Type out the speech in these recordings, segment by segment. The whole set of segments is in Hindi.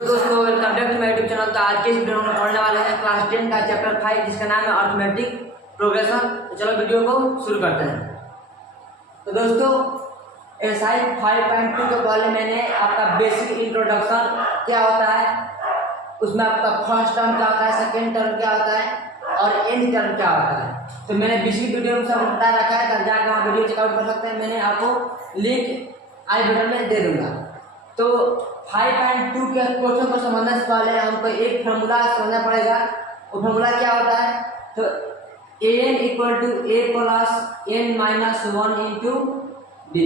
दोस्तों welcome back to my YouTube channel. तो आज के इस वीडियो में पढ़ने वाले हैं क्लास 10 का चैप्टर 5 जिसका नाम है अर्थमेटिक प्रोग्रेशन। तो चलो वीडियो को शुरू करते हैं। तो दोस्तों एक्सरसाइज 5.2 के पहले मैंने आपका बेसिक इंट्रोडक्शन क्या होता है, उसमें आपका फर्स्ट टर्म क्या होता है, सेकेंड टर्म क्या होता है और एंड टर्म क्या होता है, तो मैंने पिछली वीडियो में सब बता रखा है। तब जाकर वहाँ वीडियो चेकआउट कर सकते हैं। मैंने आपको लिंक आई बटन में दे दूंगा। तो 5.2 के क्वेश्चन को समझने से पहले हमको एक फॉर्मूला समझना पड़ेगा। वो फॉर्मूला क्या होता है, तो an equal to a plus n minus 1 into d.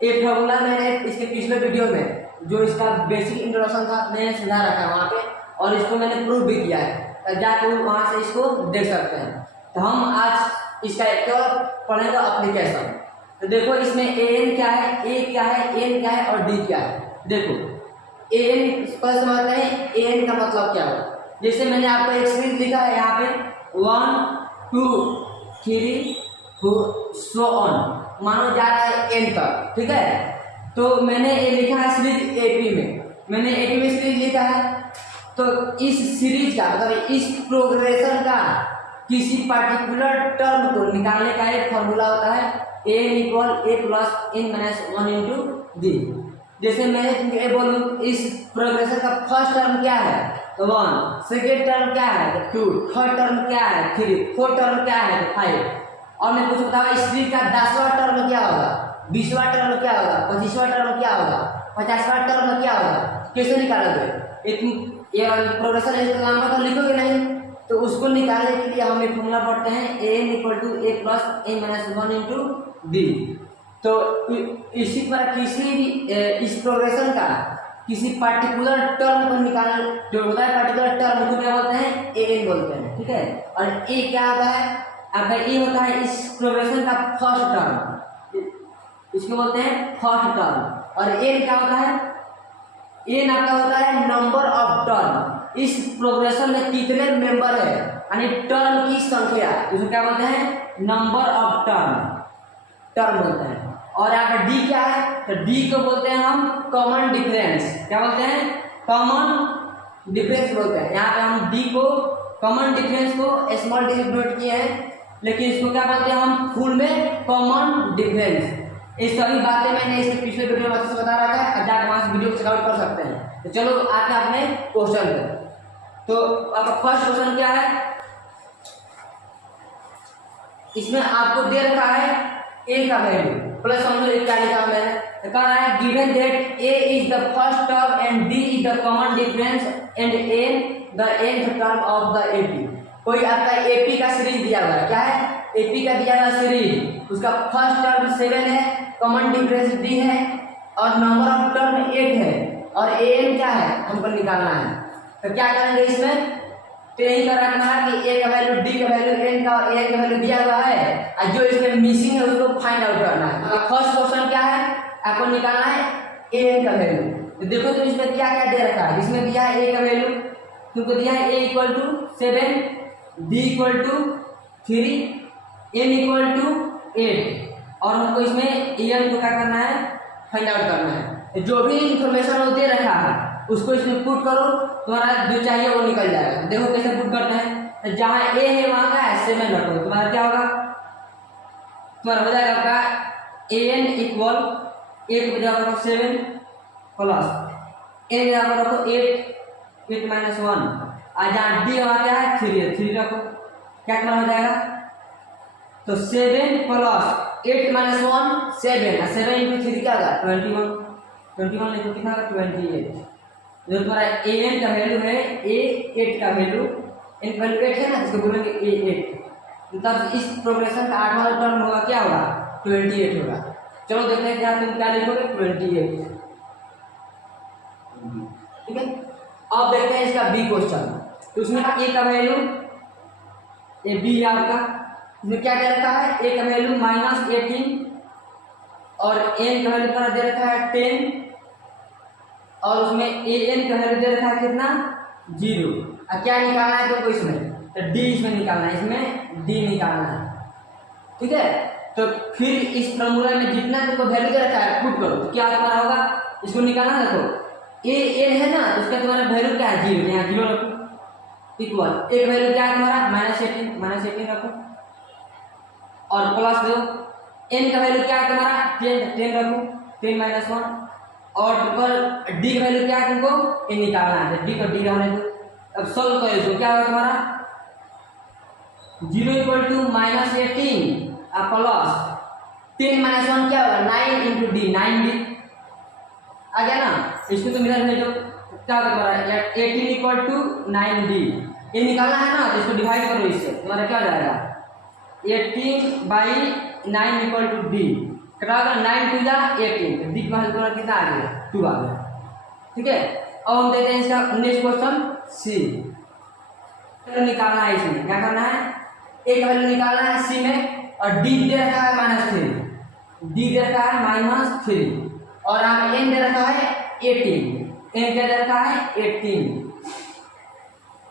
ये फॉर्मूला मैंने इसके पिछले वीडियो में जो इसका बेसिक इंट्रोडक्शन था मैंने समझा रखा है वहाँ पे, और इसको मैंने प्रूव भी किया है। तो जाकर वहाँ से इसको देख सकते हैं। तो हम आज इसका एक और पढ़ेंगे एप्लीकेशन। तो देखो इसमें an क्या है, a क्या है, n क्या है और d क्या है। देखो an पर समझते हैं an का मतलब क्या है। जैसे मैंने आपको एक सीरीज लिखा है यहाँ पे 1 2 3 4 सो ऑन, मानो जा रहा है n तक, ठीक है। तो मैंने ये लिखा है सीरीज AP में, मैंने AP में सीरीज लिखा है। तो इस सीरीज का मतलब इस प्रोग्रेशन का किसी पार्टिकुलर टर्म को निकालने का एक फॉर्मूला होता है an equal a plus n minus 1 into D. जैसे मैं ये बोलूँ इस प्रोग्रेशन का फर्स्ट टर्म क्या है तो 1, सेकेंड टर्म क्या है तो 2, थर्ड टर्म क्या है 3, फोर्थ टर्म क्या है तो 5, और मैं कुछ बताऊँ इस सीरीज का 10वां टर्म क्या होगा, 20वां टर्म क्या होगा, 25वां टर्म क्या होगा, 50वां टर्म क्या होगा, कैसे निकालोगे। ये प्रोग्रेशन नाम तो लिखोगे नहीं, तो उसको निकालने के लिए हम एक फॉर्मूला पढ़ते हैं an equal to a plus n minus 1 into d. तो इसी पर किसी भी इस प्रोग्रेशन का किसी पार्टिकुलर टर्म को निकालना जो होता है, पार्टिकुलर टर्म को क्या बोलते हैं an बोलते हैं, ठीक है। और a क्या होता है आपका, a होता है इस प्रोग्रेशन का फर्स्ट टर्म, इसको बोलते हैं फर्स्ट टर्म। और n क्या होता है, n आपका होता है नंबर ऑफ टर्म। इस प्रोग्रेशन में कितने मेंबर है यानी टर्म की संख्या, इसको क्या बोलते हैं नंबर ऑफ टर्म बोलते हैं। और यहाँ पर डी क्या है तो डी को बोलते हैं हम कॉमन डिफरेंस। क्या बोलते हैं कॉमन डिफरेंस बोलते हैं। यहाँ पे हम डी को कॉमन डिफरेंस को स्मॉल डी से डिनोट किए हैं, लेकिन इसको क्या बोलते हैं हम फुल में कॉमन डिफरेंस। ये सभी बातें मैंने इसके पिछले वीडियो में अच्छे से बता रखा है, जाकर वहां से वीडियो को चेकआउट कर सकते हैं। तो चलो आते हैं अपने क्वेश्चन पे। तो आपका फर्स्ट क्वेश्चन क्या है, इसमें आपको दे रखा है a का वैल्यू प्लस समझो एक क्या लिखा मैंने, कह रहा है given that a is the first term and d is the common difference and n the nth term of the AP। कोई आपका AP का सीरीज दिया हुआ है, क्या है AP का दिया हुआ सीरीज, उसका फर्स्ट टर्म 7 है, कॉमन डिफरेंस d है और नंबर ऑफ टर्म 8 है, और an क्या है हमको निकालना है। तो क्या करेंगे इसमें, तो यही कर रखना है कि a का वैल्यू d का वैल्यू n का और a का वैल्यू दिया हुआ है, और जो इसमें मिसिंग है उसको फाइंड आउट करना है। तो फर्स्ट क्वेश्चन क्या है आपको निकालना है a का वैल्यू। तो देखो तो इसमें क्या क्या दे रखा है, इसमें दिया है a का वैल्यू, तुमको दिया है a equal to 7, d equal to 3, n equal to 8, और हमको इसमें n को क्या करना है फाइंड आउट करना है। जो भी इंफॉर्मेशन वो दे रखा है उसको इसमें पुट करो, तुम्हारा जो चाहिए वो निकल जाएगा। देखो कैसे पुट करते हैं, जहाँ a है वहां का 7 रखो, तुम्हारा क्या होगा, तुम्हारा हो जाएगा आपका an इक्वल 8 बजाय रखो 7 प्लस n बजाय रखो 8 माइनस 1, और जहाँ d वहां क्या है 3 है, 3 रखो, क्या तुम्हारा हो जाएगा तो 7 प्लस 8 माइनस 1 7, 7 इंटू 3 क्या होगा 21 लिखो, कितना होगा 28। जो तुम्हारा an का वैल्यू है a8 का वैल्यू, n वैल्यू 8 है ना, इसको बोलेंगे a8, तब इस प्रोग्रेशन का 8वां टर्म होगा क्या होगा 28 होगा। चलो देखते हैं क्या तुम क्या लिखोगे 28, ठीक है। अब देखते हैं इसका बी क्वेश्चन। तो उसमें a का वैल्यू ये b है आपका, इसमें क्या दे रखा है a का वैल्यू -18 और n का वैल्यू दे रखा है 10, और उसमें an का वैल्यू दे रखा है कितना 0। अब क्या निकालना है तो इसमें तो d इसमें निकालना है, इसमें d निकालना है, ठीक है। तो फिर इस फॉर्मूला में जितना तुमको वैल्यू दे रखा है पुट करो, तो क्या तुम्हारा होगा इसको निकालना। देखो एन है ना, तो उसका तुम्हारा वैल्यू क्या है 0, यहाँ 0 रखो इक्वल एक वैल्यू क्या है तुम्हारा -18 रखो और प्लस दो n का वैल्यू क्या है तुम्हारा 10 रखो 10 - 1 और ऊपर d का वैल्यू क्या है तुमको n निकालना है, d को d रहने दो। अब सॉल्व करो इसको, क्या होगा तुम्हारा 0 = -18 और प्लस 10 - 1 क्या होगा 9 × d 9d आ गया ना। इसको तुम इधर भेजो, क्या होगा तुम्हारा 18 = 9d, ये निकालना है ना, तो इसको डिवाइड करो इससे, तुम्हारा क्या हो जाएगा 18/9 = d, कटा होगा 9 × 2 = 18, d का वैल्यू तुम्हारा कितना आ गया 2 आ गया। ठीक है, अब हम देखते हैं इसका नेक्स्ट क्वेश्चन सी। निकालना है, इसमें क्या करना है एक वैल्यू निकालना है सी में और d दे रखा है -3, d दे रखा है -3 और यहाँ n दे रखा है 18, n क्या दे रखा है 18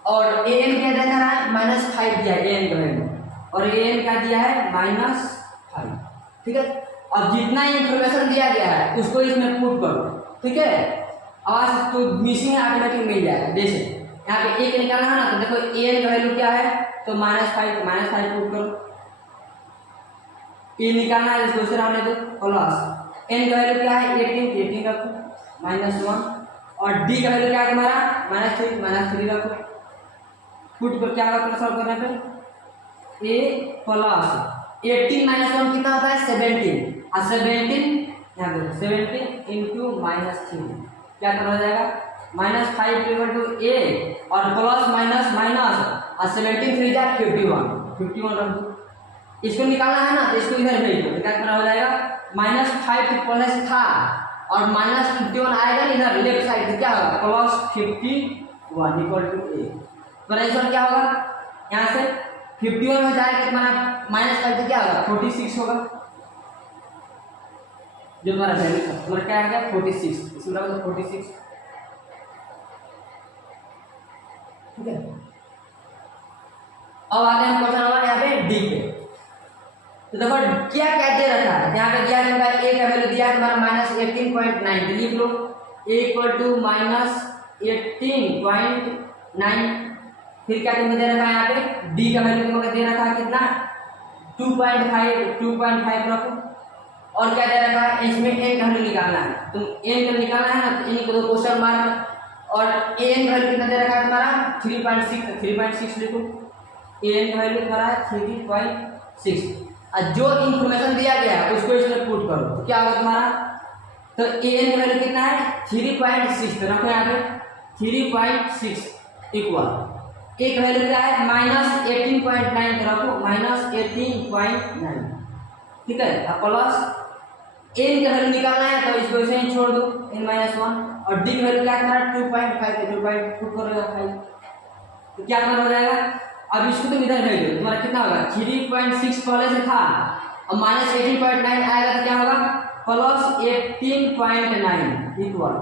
और an क्या दे रखा है -5 दिया है an का वैल्यू और an क्या दिया है -5। ठीक है, अब जितना इंफॉर्मेशन दिया गया है उसको इसमें पुट करो। ठीक है, आज तो मिसिंग ऑटोमेटिक मिल जाएगा। जैसे यहाँ पे एक निकालना है ना, तो देखो an का वैल्यू क्या है तो -5 पुट करो, ए निकालना है इसको उसे रहने दो प्लस n का वैल्यू क्या है 18 रखो -1 और d का वैल्यू क्या है तुम्हारा -3 रखो, पुट कर क्या होगा सॉल्व करने पे a प्लस 18 - 1 कितना होता है 17 और 17 यहाँ पे 17 × -3 क्या करना हो जाएगा -5 = a और प्लस माइनस माइनस और 17 3 = 51 रख दो। इसको निकालना है ना, तो इसको इधर भेज दो, क्या करना हो जाएगा -5 के प्लस था और -51 आएगा इधर लेफ्ट साइड से, क्या होगा +51 = a। तो आंसर क्या होगा यहाँ से 51 हो जाएगा तुम्हारा -5 से क्या होगा 46 होगा, जो तुम्हारा वैल्यू था तुम्हारा क्या आ गया 46, इसमें लगा 46। ठीक है, अब आते हैं क्वेश्चन नंबर यहाँ पे डी पे। तो देखो क्या दे रखा है, यहाँ पे दिया है a का वैल्यू दिया है तुम्हारा -18.9, लिख लो a = -18.9, फिर क्या तुमको दे रखा है यहाँ पे d का वैल्यू तुमको दे रखा है कितना 2.5 रखो और क्या दे रखा है इसमें n का वैल्यू निकालना है, तुम n का निकालना है ना, तो n को दो क्वेश्चन मार्क और n का वैल्यू कितना दे रखा है तुम्हारा 3.6 लिखो, n का वैल्यू तुम्हारा 3.6 और जो इंफॉर्मेशन दिया गया है उसको इसमें पुट करो, तो क्या होगा तुम्हारा तो an का वैल्यू कितना है 3.6, तो रखो यहाँ पे 3.6 इक्वल एक वैल्यू क्या है -18.9 रखो -18.9। ठीक है, अब प्लस n का वैल्यू निकालना है तो इसको ऐसे ही छोड़ दो n - 1 और d का वैल्यू क्या है 2.5 पुट करो 5, तो क्या करना हो जाएगा। अब इसको तुम इधर भेज दो, तुम्हारा कितना होगा 3.6 पहले से था और -18.9 आएगा तो क्या होगा +18.9 इक्वल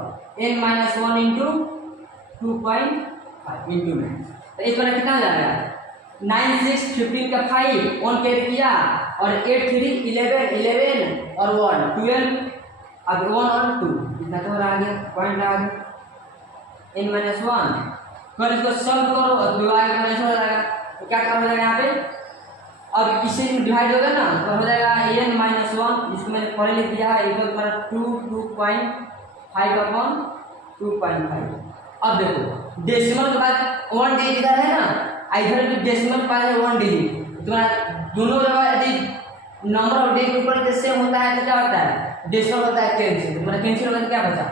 n - 1 × 2.5 × 9, तो इस बार कितना हो जाएगा 9 6 15 का 5 1 कैरी किया और 8 3 11 और 1 12, अब 1 और 2 इतना तो आ गया पॉइंट आ गया n - 1। फिर इसको सॉल्व करो और डिवाइड करना हो जाएगा, तो क्या करना हो जाएगा यहाँ पे अब इससे डिवाइड होगा ना, तो हो जाएगा n - 1, इसको मैंने पहले लिख दिया है इक्वल पर 2.5/2.5। अब देखो डेसिमल के बाद 1 डिजिट इधर है ना, इधर भी डेसिमल के बाद 1 डिजिट, तुम्हारा दोनों जगह यदि नंबर ऑफ डिजिट ऊपर से सेम होता है तो क्या होता है डेसिमल होता है कैंसिल, तुम्हारा कैंसिल होगा तो क्या बचा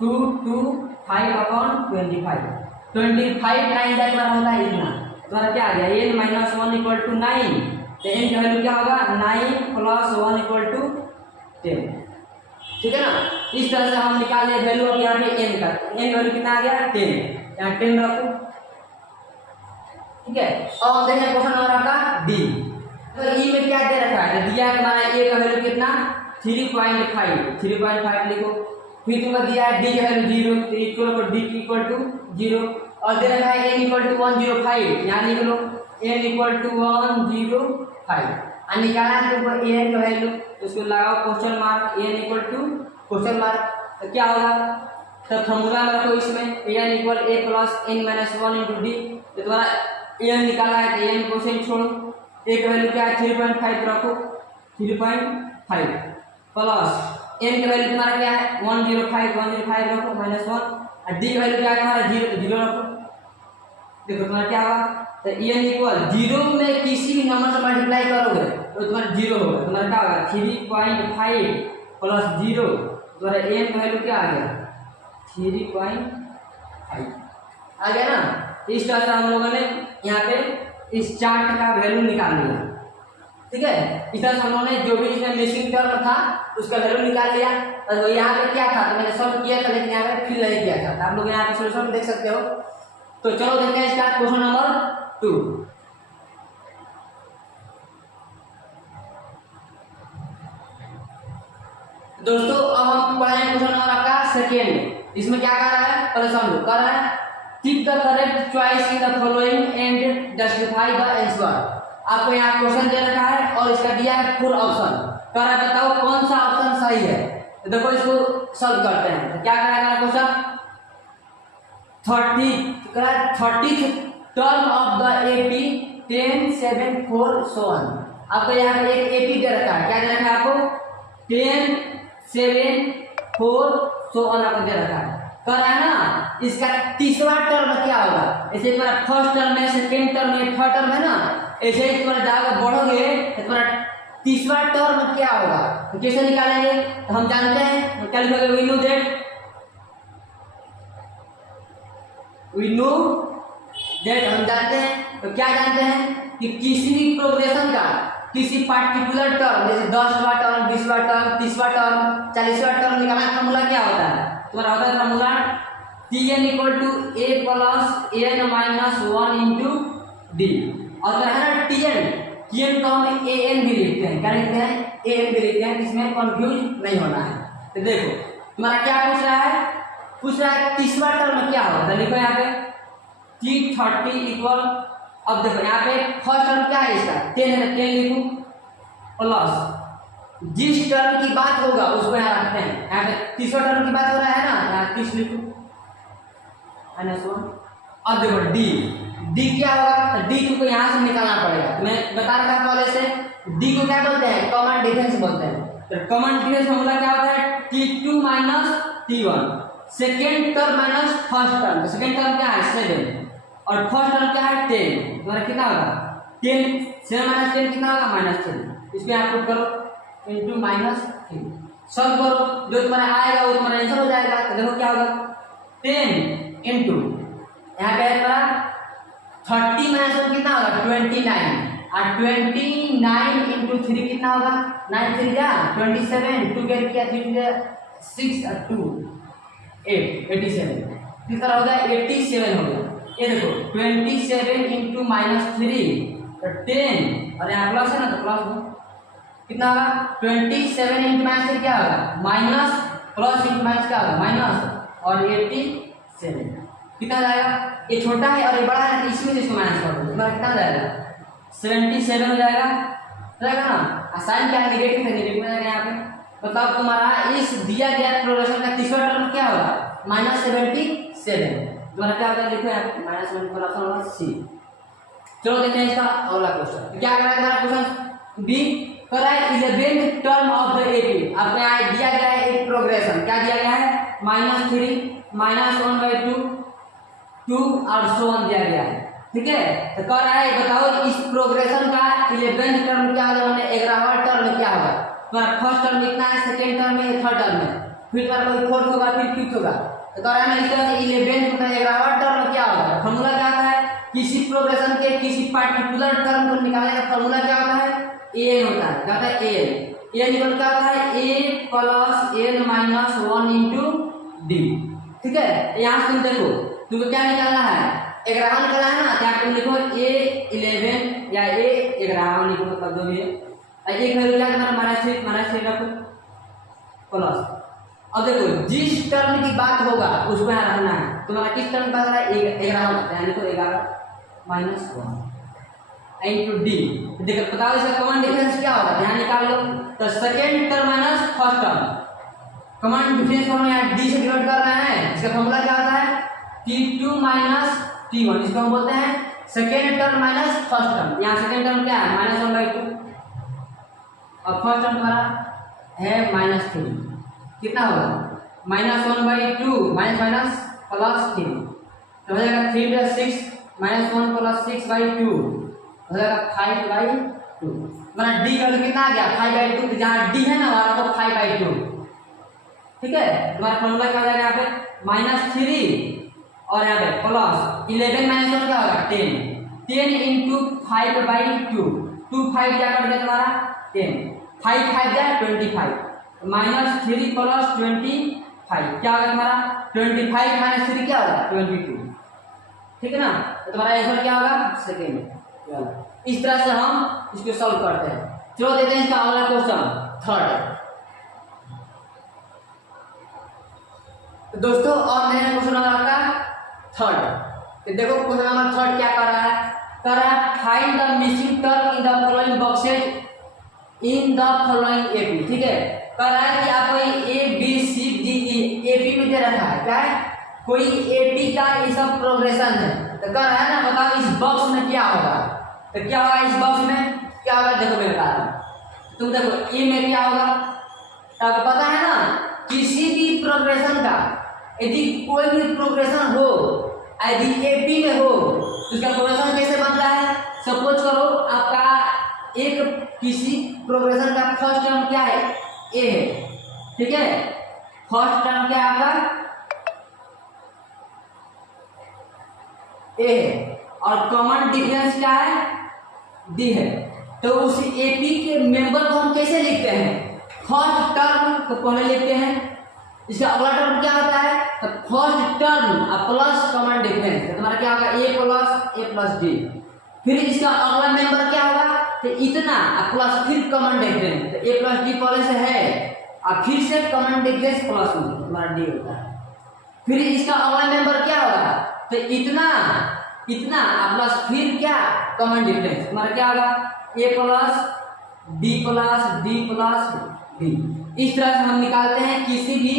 2/5/25 25 9 का तुम्हारा होता है इतना, तुम्हारा क्या आ गया n - 1 = 9, तो n का वैल्यू क्या होगा 9 + 1 = 10। ठीक है ना, इस तरह से हम निकाले वैल्यू अब यहाँ पे n का, n वैल्यू कितना आ गया 10, यहाँ 10 रखो। ठीक है, अब हम देखें क्वेश्चन नंबर आपका डी। तो ई में क्या दे रखा है, तो दिया है हमारा a का वैल्यू कितना 3.5 लिखो, फिर तुमको दिया है d का वैल्यू 0, तो इक्वल को d = 0 और दे रखा है n = 105, यहाँ लिख लो n = 105 और निकालना है तुमको a का वैल्यू, तो उसको लगाओ question mark n = question mark, तो क्या होगा तो फॉर्मूला में रखो इसमें an equal a plus n minus 1 into d. तो तुम्हारा an निकाला है तो an क्वेश्चन छोड़ो, a की वैल्यू क्या है 3.5 रखो, 3.5 प्लस n की वैल्यू तुम्हारा क्या है 105 रखो माइनस 1 और d की वैल्यू क्या है तुम्हारा 0 रखो। देखो तुम्हारा क्या होगा, तो n इक्वल 0 में किसी भी नंबर से मल्टीप्लाई करोगे तो तुम्हारा 0 होगा। तुम्हारा क्या होगा 3.5 प्लस 0, तुम्हारा n का वैल्यू क्या आ गया 3.5 आ गया ना। इस तरह से हम लोगों ने यहाँ पे इस चार्ट का वैल्यू निकाल लिया, ठीक है। इस तरह से हम लोगों ने जो भी इसमें मिसिंग टर्म था उसका वैल्यू निकाल लिया। और यहाँ पे क्या था तो मैंने सॉल्व किया था, लेकिन यहाँ पे फिल नहीं किया था, तो आप लोग यहाँ पे सोल्यूशन देख सकते हो। तो चलो देखते हैं इसका क्वेश्चन नंबर 2। दोस्तों अब हम पढ़ाएंगे क्वेश्चन नंबर आपका सेकेंड। इसमें क्या कर रहा है पहले समझो, कर रहा है tick the correct choice in the following and justify the answer. आपको यहाँ क्वेश्चन दे रखा है और इसका दिया है 4 ऑप्शन, कह रहा है बताओ कौन सा ऑप्शन सही है। तो देखो इसको सॉल्व करते हैं। तो क्या करेगा question 30th term of the AP 10 7 4 so on। आपको यहाँ पे एक एपी दे रखा है, क्या दे रखा है आपको 10 7 4 so on आपको दे रखा है। कर रहा है ना, इसका तीसरा टर्म क्या होगा, ऐसे तुम्हारा फर्स्ट टर्म है, सेकेंड टर्म है, थर्ड टर्म है ना, ऐसे ही तुम्हारा जाकर बढ़ोगे तो तुम्हारा तीसरा टर्म क्या होगा। तो कैसे निकालेंगे, तो हम जानते हैं क्या लिखोगे, वी नो दैट हम जानते हैं। तो क्या जानते हैं कि किसी भी प्रोग्रेशन का किसी पार्टिकुलर टर्म जैसे 10वां टर्म 20वां टर्म 30वां टर्म 40वां टर्म निकालना फॉर्मूला क्या होता है, तुम्हारा होता है formula Tn equal to a plus n minus 1 into d. और है ना Tn को हम an भी लिखते हैं, क्या लिखते हैं an भी लिखते हैं, इसमें कंफ्यूज नहीं होना है। तो देखो तुम्हारा क्या पूछ रहा है तीसरा टर्म क्या होगा, तो लिखो यहाँ पे T30 इक्वल, अब देखो यहाँ पे फर्स्ट टर्म क्या है इसका 10 है, 10 लिखो प्लस जिस टर्म की बात होगा उसको यहाँ रखते हैं। यहाँ पे तीसरा टर्म की बात हो रहा है ना, यहाँ 30 लिखो माइनस 1। अब देखो डी क्या होगा, तो डी को यहाँ से निकालना पड़ेगा। तो मैं बता रहा था पहले से डी को क्या बोलते हैं, कॉमन डिफरेंस बोलते हैं। तो कॉमन डिफरेंस फॉर्मूला क्या होता है T2 minus T1, second term minus first term. Second term क्या है 7 और फर्स्ट टर्म क्या है 10, तुम्हारा कितना होगा 10, 7 माइनस 10 कितना होगा -10। इसको यहाँ पुट करो इंटू -3 सॉल्व करो, जो तुम्हारा आएगा वो तुम्हारा आंसर हो जाएगा। तो देखो क्या होगा 10 इंटू यहाँ पे तुम्हारा 30 माइनस 1 कितना होगा 29 और 29 इंटू 3 कितना होगा 9 3 जा 27, 2 कैरी किया 3 6 और 2 8 87, कितना हो गया 87 हो गया। ये देखो 27 इंटू -3 तो 10 और यहाँ प्लस है ना तो प्लस दो, कितना होगा 27 इंटू -3 क्या होगा माइनस, प्लस इंटू माइनस क्या होगा माइनस और 87 कितना जाएगा। ये छोटा है और ये बड़ा है, तो इसमें इसको माइनस कर दो, तुम्हारा कितना जाएगा 77 हो जाएगा ना। साइन क्या है नेगेटिव है, नेगेटिव में जाएगा यहाँ पे। मतलब तुम्हारा इस दिया गया प्रोग्रेशन का तीसरा टर्म क्या होगा -77, तुम्हारा क्या होगा लिखो यहाँ पे -1 पर ऑप्शन होगा सी। चलो देखते हैं इसका अगला क्वेश्चन। क्या कर रहा है हमारा क्वेश्चन बी, कर रहा है 11th term of the AP. आपको यहाँ दिया गया है एक प्रोग्रेशन, क्या दिया गया है -3 -1/2 2 और so on दिया गया है, ठीक है। तो कह रहा है बताओ इस प्रोग्रेशन का 11th टर्म क्या होगा, मैंने 11वां टर्म क्या होगा। तुम्हारा फर्स्ट टर्म कितना है, सेकेंड टर्म में, थर्ड टर्म में, फिर तुम्हारा कोई फोर्थ होगा, फिर फिफ्थ होगा। तो कह रहा है ना इस तरह से 11th का 11वां टर्म क्या होगा। फॉर्मूला क्या होता है, किसी प्रोग्रेशन के किसी पार्टिकुलर टर्म को निकालने का फॉर्मूला क्या होता है an होता है। क्या होता है an इक्वल क्या होता है a plus n minus 1 into D, ठीक है। यहाँ से तुम देखो तुमको क्या निकालना है 11 निकालना है ना, क्या तुम लिखो a11 या a11 लिखो, मतलब जो भी है एक वैल्यू क्या करना -3 रखो प्लस। अब देखो जिस टर्म की बात होगा उसको यहाँ रखना है। तुम्हारा किस टर्म की बात हो रहा है 11 होता है, लिखो 11 -1 इंटू डी। देखो बताओ इसका कॉमन डिफरेंस क्या होगा, यहाँ निकाल लो। तो second term minus first term, common difference को हम यहाँ डी से डिवाइड कर रहे हैं, इसका फॉर्मूला क्या होता है T2 माइनस T1, इसको हम बोलते हैं second term minus first term. यहाँ सेकेंड टर्म क्या है -1/2 और फर्स्ट टर्म हमारा है -3, कितना होगा -1/2 माइनस प्लस 3, तो हो जाएगा 3 + 6 -1 + 6/2 हो जाएगा 5/2। हमारा डी का कितना आ गया 5/2, जहाँ डी है ना वहाँ तो 5/2, ठीक है। तुम्हारा फॉर्मूला क्या हो जाएगा यहाँ पे -3 और यहाँ पे प्लस 11 माइनस 1 क्या होगा 10 × 5/2, 2 5 क्या कर दिया तुम्हारा 10, 5 5 जाए 25, -3 + 25 क्या होगा तुम्हारा 25 - 3 क्या होगा 22, ठीक है ना। तो तुम्हारा आंसर क्या होगा सेकेंड। इस तरह से हम इसको सॉल्व करते हैं। चलो देते हैं इसका अगला क्वेश्चन थर्ड। तो दोस्तों और नया क्वेश्चन नंबर आपका थर्ड। देखो क्वेश्चन नंबर थर्ड क्या कर रहा है, find the missing term in the following boxes in the following AP, ठीक है। कर रहा है कि आपको A B C D E AP में दे रखा है, क्या है कोई एपी का ये सब प्रोग्रेशन है। तो कर रहा है ना, बताओ इस बॉक्स में क्या होगा। तो क्या होगा इस बॉक्स में क्या होगा, देखो मैं बता रहा हूँ। तुम देखो ए में क्या होगा, तो आपको पता है ना किसी भी प्रोग्रेशन का यदि कोई भी प्रोग्रेशन हो, यदि एपी में हो तो उसका प्रोग्रेशन कैसे बनता है। सपोज करो आपका एक किसी प्रोग्रेशन का फर्स्ट टर्म क्या है ए है, ठीक है। फर्स्ट टर्म क्या है आपका ए है और कॉमन डिफरेंस क्या है डी है। तो उस एपी के मेंबर को हम कैसे लिखते हैं, फर्स्ट टर्म को पहले लिखते हैं, इसका अगला टर्म क्या होता है तो first term plus common difference, तो तुम्हारा क्या होगा a + d। फिर इसका अगला मेंबर क्या होगा तो इतना प्लस फिर कॉमन डिफरेंस, तो a + d पहले से है और फिर से कॉमन डिफरेंस प्लस में तुम्हारा d होता है। फिर इसका अगला मेंबर क्या होगा तो इतना प्लस फिर क्या कॉमन डिफरेंस, तुम्हारा क्या होगा a + d + d + d। इस तरह से हम निकालते हैं किसी भी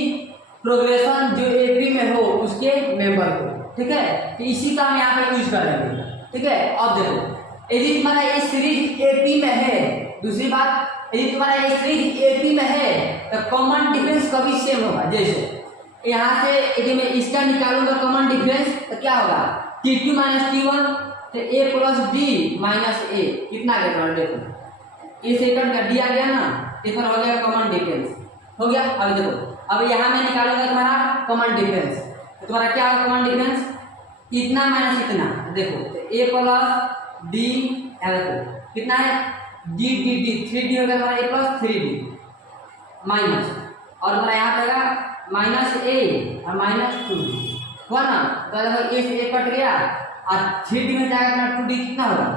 प्रोग्रेशन जो एपी में हो उसके मेंबर को, ठीक है। तो इसी का हम यहाँ पे यूज करेंगे, ठीक है। अब देखो यदि तुम्हारा ये सीरीज एपी में है, दूसरी बात यदि तुम्हारा ये सीरीज एपी में है तो कॉमन डिफरेंस कभी सेम होगा। जैसे यहाँ से यदि मैं इसका निकालूंगा कॉमन डिफरेंस तो क्या होगा T2 - T1, तो a + d - a कितना आ गया देखो ये सेकंड का डी आ गया ना, फिर हो गया कॉमन डिफरेंस हो गया। अब देखो अब यहाँ मैं निकालूंगा तुम्हारा कॉमन डिफरेंस, तो तुम्हारा क्या होगा कॉमन डिफरेंस इतना माइनस इतना, देखो तो a + d देखो कितना है d 3d हो गया तुम्हारा a + 3d माइनस, और हमारा यहाँ पे -a और -2 हुआ ना। तो देखो a से a कट गया और 3d में जाएगा अपना 2d कितना होगा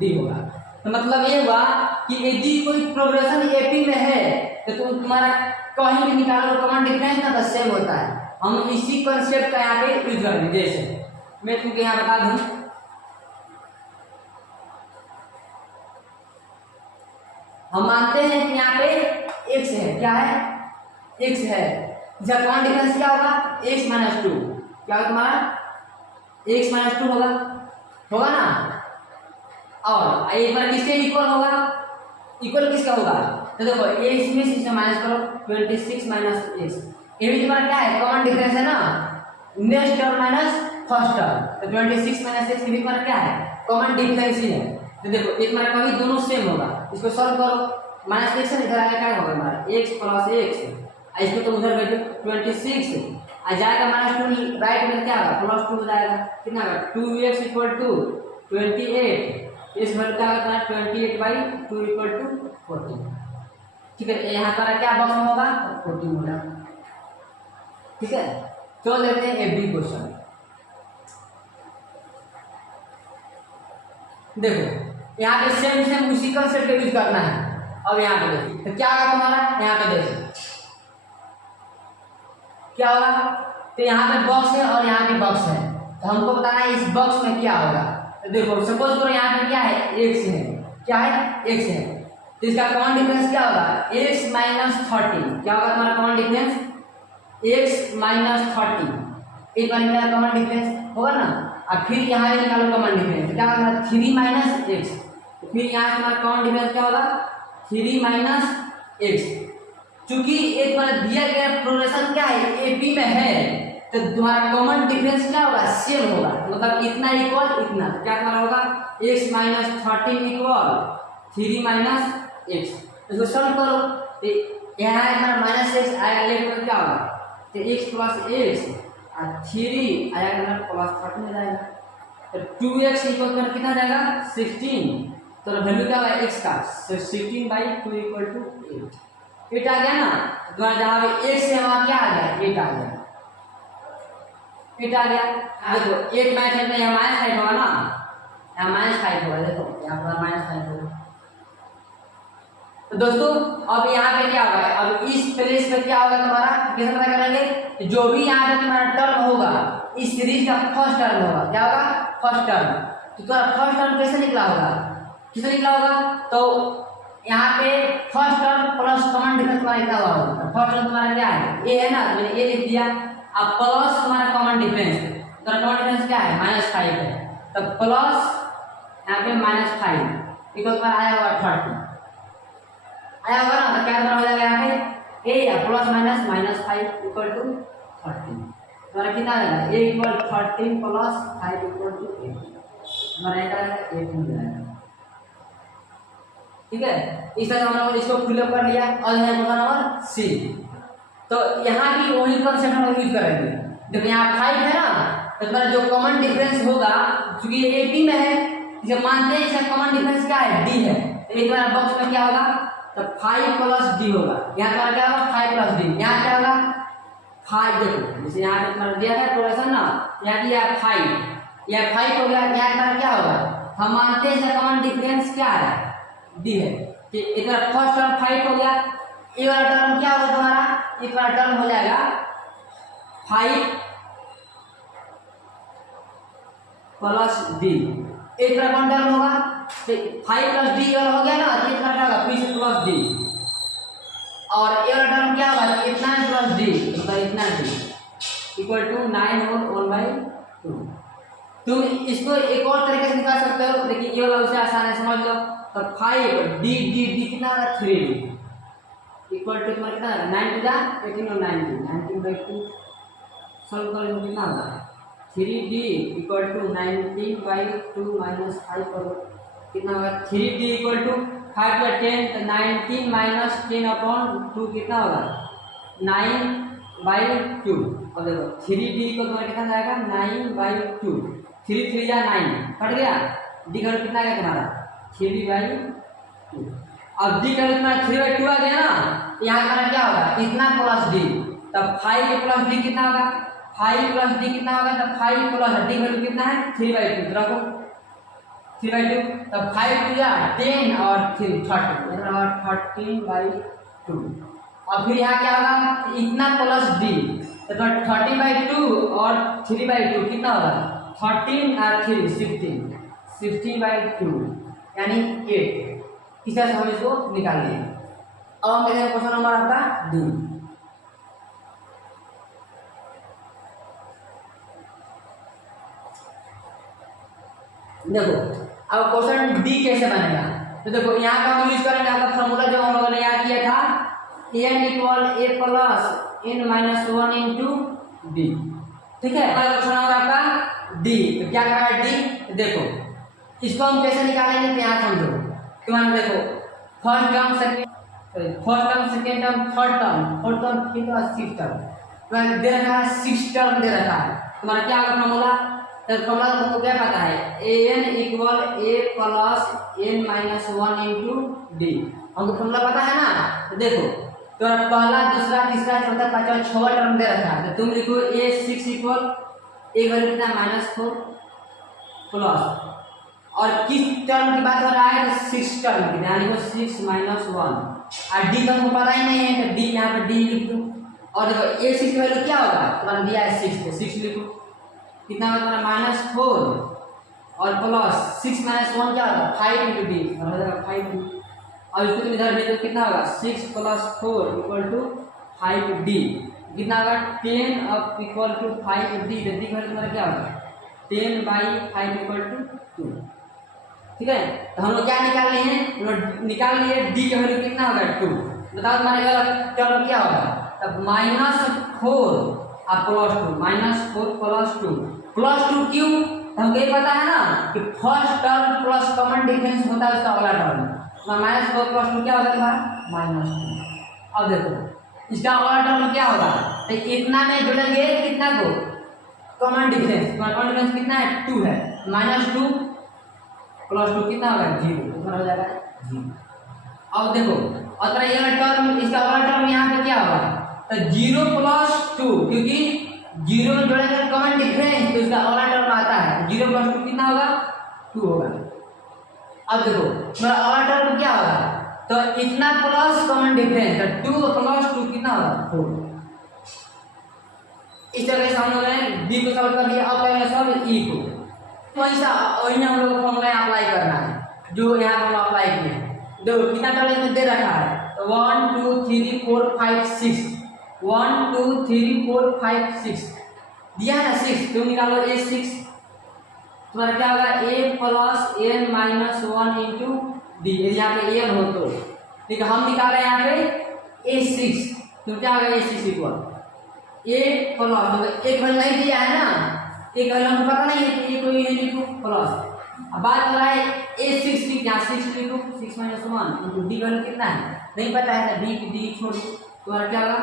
d होगा। तो मतलब ये हुआ कि यदि कोई प्रोग्रेशन एपी में है तो तुम्हारा कहीं भी निकालो कॉमन डिफरेंस ना तो सेम होता है। हम इसी कॉन्सेप्ट का यहाँ पे यूज करेंगे। जैसे मैं तुमको यहाँ बता दूं, हम मानते हैं कि यहाँ पे x है, क्या है x है, इसका कॉमन डिफरेंस क्या होगा x - 2, क्या होगा तुम्हारा x - 2 होगा ना। और एक बार किसके इक्वल होगा, इक्वल किसका होगा तो देखो a इसमें से माइनस करो 26 - x, ये भी तुम्हारा क्या है कॉमन डिफरेंस है ना, next term minus first term, तो 26 - x भी तुम्हारा क्या है कॉमन डिफरेंस ही है। तो देखो एक तुम्हारा कभी दोनों सेम होगा, इसको सॉल्व करो -x से इधर आएगा क्या होगा हमारा x + x, इसको तो उधर बैठो 26 आ जाएगा -2 राइट में क्या होगा +2 हो जाएगा, कितना होगा 2x = 28, इस वैल्यू का होगा 28/2 = 40, ठीक है। यहाँ पर क्या बॉक्स में होगा 40 होगा, ठीक है। तो लेते हैं एबी क्वेश्चन। देखो यहाँ पे सेम उसी कंसेप्ट यूज करना है। अब यहाँ पे देखो तो क्या होगा तुम्हारा, यहाँ पे देखो क्या होगा, तो यहाँ पे बॉक्स है और यहाँ पे बॉक्स है, तो हमको बताना है इस बॉक्स में क्या होगा। तो देखो सपोज करो यहाँ पे क्या है x है, क्या है x है, तो इसका कॉमन डिफरेंस क्या होगा x - 30, क्या होगा तुम्हारा कॉमन डिफरेंस एक्स माइनस 30, एक बार निकाला कॉमन डिफरेंस होगा ना, और फिर यहाँ पे निकालो कॉमन डिफरेंस, क्या होगा 3 माइनस एक्स, तो फिर यहाँ से हमारा कॉमन डिफरेंस क्या होगा 3 माइनस एक्स। चूंकि एक बार दिया गया प्रोग्रेशन क्या है एपी में है, तो तुम्हारा कॉमन डिफरेंस क्या होगा सेम होगा, मतलब इतना इक्वल इतना, तो क्या तुम्हारा होगा x minus 13 equal 3 minus x. इसको सॉल्व करो तो यहाँ हमारा माइनस एक्स आएगा, लेफ्ट में क्या होगा तो x प्लस एक्स और 3 आएगा प्लस 13 हो जाएगा, तो 2x इक्वल कर कितना जाएगा 16, तो वैल्यू क्या होगा x का 16/2 इक्वल टू 8 आ गया ना। तुम्हारा जहाँ पे x है वहाँ क्या आ गया 8 आ गया, 8 आ गया। देखो 8 माइनस 8 यहाँ माइनस 5 होगा ना, यहाँ माइनस 5 होगा, देखो यहाँ पर माइनस 5 होगा। तो दोस्तों अब यहाँ पे क्या होगा, अब इस प्लेस पे क्या होगा तुम्हारा कैसे पता करेंगे, जो भी यहाँ पे तुम्हारा टर्म होगा इस सीरीज का फर्स्ट टर्म होगा, क्या होगा फर्स्ट टर्म। तो तुम्हारा फर्स्ट टर्म कैसे निकला होगा, किससे निकला होगा, तो यहाँ पे first term plus common difference तुम्हारा इतना हुआ होगा। फर्स्ट टर्म तुम्हारा क्या है ए है ना, मैंने ए लिख दिया, अब प्लस तुम्हारा कॉमन डिफरेंस, तो कॉमन डिफरेंस क्या है -5 है, तो प्लस यहाँ पे -5 इक्वल तुम्हारा आया होगा 30 आया होगा ना, तो क्या हो जाएगा यहाँ पे ए या प्लस माइनस -5 इक्वल टू 13, तुम्हारा कितना आ जाएगा ए इक्वल 13 प्लस 5 इक्वल टू 8, तुम्हारा एक आएगा 8 मिल जाएगा। ठीक है, इस तरह से हम लोग इसको फिलअप कर लिया। और है नंबर सी, तो यहाँ भी वही कंसेप्ट हम यूज करेंगे। देखो यहाँ 5 है ना, तो तुम्हारा जो कॉमन डिफरेंस होगा क्योंकि ये एपी में है, इसे मानते हैं इसका कॉमन डिफरेंस क्या है डी है, तो एक बार बॉक्स में क्या होगा तो 5 प्लस डी होगा, यहाँ तुम्हारा क्या होगा 5 प्लस डी, यहाँ क्या होगा 5, देखो जैसे यहाँ पे तुम्हारा दिया है प्रोग्रेशन ना, यहाँ दिया 5, यह 5 हो गया, यहाँ तुम्हारा क्या होगा हम मानते हैं इसका कॉमन डिफरेंस क्या है डी है, कि इतना फर्स्ट टर्म 5 हो गया, ये वाला टर्म क्या होगा तुम्हारा, ये वाला टर्म हो जाएगा 5 प्लस डी, एक तरह कौन टर्म होगा 5 प्लस डी वाला हो गया ना, तो इतना क्या होगा फिर प्लस डी, और ये वाला टर्म क्या होगा इतना प्लस डी, मतलब इतना डी इक्वल टू 9 और 1/2। तुम इसको एक और तरीके से निकाल सकते हो, लेकिन ये वाला उससे आसान है, समझ लो। तो 5 डी डी डी कितना होगा 3 इक्वल टू तुम्हारा कितना है 9 टू 18 और 19/2 सॉल्व करें तो कितना होगा 3d इक्वल टू 19/2 माइनस 5 और कितना होगा 3d इक्वल टू 5 या 10, तो 19 माइनस 10/2 कितना होगा 9/2। और देखो 3d को तुम्हारा कितना जाएगा 9/2, 3 3 या 9 कट गया, d का कितना आएगा तुम्हारा 3/2। अब d का तुम्हारा 3/2 आ गया ना, यहाँ हमारा क्या होगा इतना प्लस d, तब 5 प्लस d कितना होगा 5 प्लस d कितना होगा, तब 5 प्लस d वैल्यू कितना है 3/2, तो रखो 3/2, तब 5 टू या 10 और 3 30 और 13/2। और फिर यहाँ क्या होगा इतना प्लस d, तो 30/2 और 3/2 कितना होगा 13 और 3 16/2 यानी 8। इस तरह से हम इसको निकाल लेंगे। अब हम देखते हैं क्वेश्चन नंबर आपका डी। देखो अब क्वेश्चन डी कैसे बनेगा, तो देखो यहाँ का हम यूज करेंगे आपका फॉर्मूला जो हम लोगों ने याद किया था n equal a plus n minus 1 into D. ठीक है, क्वेश्चन नंबर आपका डी, तो क्या करा है डी, देखो इसको हम कैसे निकालेंगे तो यहाँ समझो। तुम्हारा देखो first term second term third term fourth term fifth और सिक्स्थ टर्म तुम्हारा दे रखा है 6 टर्म दे रखा है। तुम्हारा क्या होगा फॉर्मूला, तो फॉर्मूला तुमको क्या पता है an equal a plus n minus 1 into D, हमको फॉर्मूला पता है ना। तो देखो तो पहला दूसरा तीसरा चौथा पांचवा 6 टर्म दे रखा है, तो तुम लिखो a6 इक्वल एक वैल्यू कितना -4 प्लस, और किस टर्म की बात हो रहा है तो 6 टर्म की, यानी वो 6 माइनस 1, और डी तो हमको पता ही नहीं है तो डी यहाँ पे डी लिख दो। और देखो a6 की वैल्यू क्या होगा तुम्हारा दिया है 6, तो 6 लिखो, कितना होगा तुम्हारा -4 और प्लस 6 माइनस 1 क्या होगा 5 इंटू डी, और हो जाएगा 5d, और इसको तुम इधर भेजो कितना होगा 6 प्लस 4 इक्वल टू 5d, कितना होगा 10 अब इक्वल टू 5 डी, डी का वैल्यू तुम्हारा क्या होगा 10/5 इक्वल टू 2। ठीक है, तो हम लोग क्या निकाल लिए हैं, हम लोग निकाल लिए डी का वैल्यू कितना होगा 2। बताओ तुम्हारे वाला टर्म क्या होगा, तब -4 आप +2 -4 +2 क्यों, हमको ये पता है ना कि first term plus common difference होता है उसका अगला टर्म, -4 + 2 क्या होगा तुम्हारा -2। अब देखो इसका अगला टर्म क्या होगा, तो इतना में जोड़ेंगे कितना को कॉमन डिफरेंस, कॉमन डिफरेंस कितना है 2 है, -2 + 2 कितना होगा 0, तो हो जाएगा 0। अब देखो अगर ये टर्म इसका अगला टर्म यहाँ पे क्या होगा, तो 0 + 2 क्योंकि 0 में जोड़ेंगे कॉमन डिफरेंस तो इसका अगला टर्म आता है 0 + 2 कितना होगा 2 होगा। अब देखो मेरा अगला टर्म क्या होगा, तो इतना प्लस कॉमन डिफरेंस तो 2 + 2 कितना होगा 4। इस तरह से हम लोग ने डी को सॉल्व कर लिया। अब करेंगे सॉल्व ई को, वही हम लोग को फॉर्मूला अप्लाई करना है जो यहाँ हम अप्लाई किए हैं। देखो कितना टर्म दे रखा है, तो 1 2 3 4 5 6 1 2 3 4 5 6 दिया है ना 6, तुम निकालो a6 तुम्हारा क्या होगा a + n - 1 इंटू डी, यहाँ पे n हो तो ठीक है, हम निकाले यहाँ पे a6 तो क्या होगा a6 इक्वल a प्लस एक वैल्यू नहीं दिया है ना, एक वैल्यू हमको पता नहीं है कि ये कोई लिखो प्लस। अब बात कर रहा है a6 की, यहाँ 6 लिखो 6 - 1 इंटू डी वैल्यू कितना है नहीं पता है, डी छोड़ दो तुम्हारा क्या होगा,